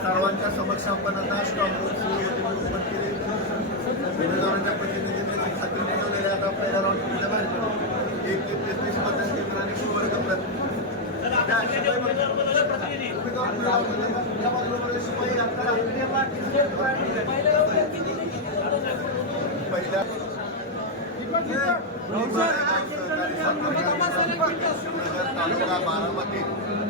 सर्वांच्या समक्ष आपण आता केले उमेदवारांच्या प्रतिनिधींनी खात्री मिळवलेल्या आता पहिल्या राऊंड एक ते तेहतीस मतदान केंद्र आणि सुवर्ग प्रत उमेदवार तालुका बारामती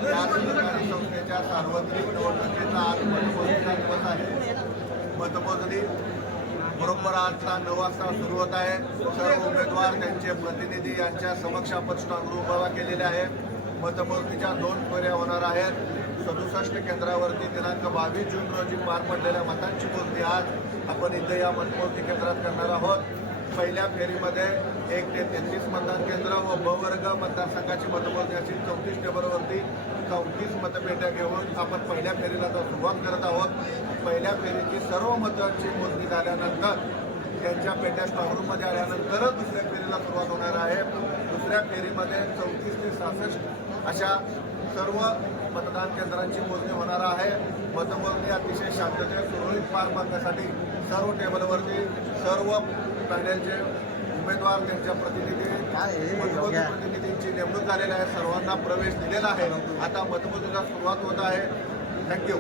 या सहकारी संस्थेच्या सार्वत्रिक निवडणुकीचा आज मतमोजणीचा दिवस आहे मतमोजणी बरोबर आजचा नऊ वाजता सुरू होत आहे सर्व उमेदवार त्यांचे प्रतिनिधी यांच्या समक्ष आपण स्ट्रॉंग रूम उभा केलेले आहे मतमोजणीच्या दोन फेऱ्या होणार आहेत सदुसष्ट केंद्रावरती दिनांक बावीस जून रोजी पार पडलेल्या मतांची मोजणी आज आपण इथे या मतमोजणी केंद्रात करणार आहोत. पहिल्या फेरीमध्ये एक ते तेहतीस मतदान केंद्र व ब वर्ग मतदारसंघाची मतमोजणी अशी चौतीस टेबलवरती चौतीस मतपेट्या घेऊन आपण पहिल्या फेरीला तर सुरुवात करत आहोत. पहिल्या फेरीची सर्व मतांची मोजणी झाल्यानंतर त्यांच्या पेट्या स्ट्रॉंगरूममध्ये आल्यानंतरच दुसऱ्या फेरीला सुरुवात होणार आहे. दुसऱ्या फेरीमध्ये चौतीस ते सहासष्ट अशा सर्व मतदान केंद्रांची मोजणी होणार आहे. मतमोजणी अतिशय शांततेत सुरळीत पार पाडण्यासाठी सर्व टेबलवरती सर्व पॅनेलचे उमेदवार त्यांच्या प्रतिनिधी मतमोजणी प्रतिनिधींची नेमणूक झालेली आहे. सर्वांना प्रवेश दिलेला आहे. आता मतमोजणीला सुरुवात होत आहे. थँक्यू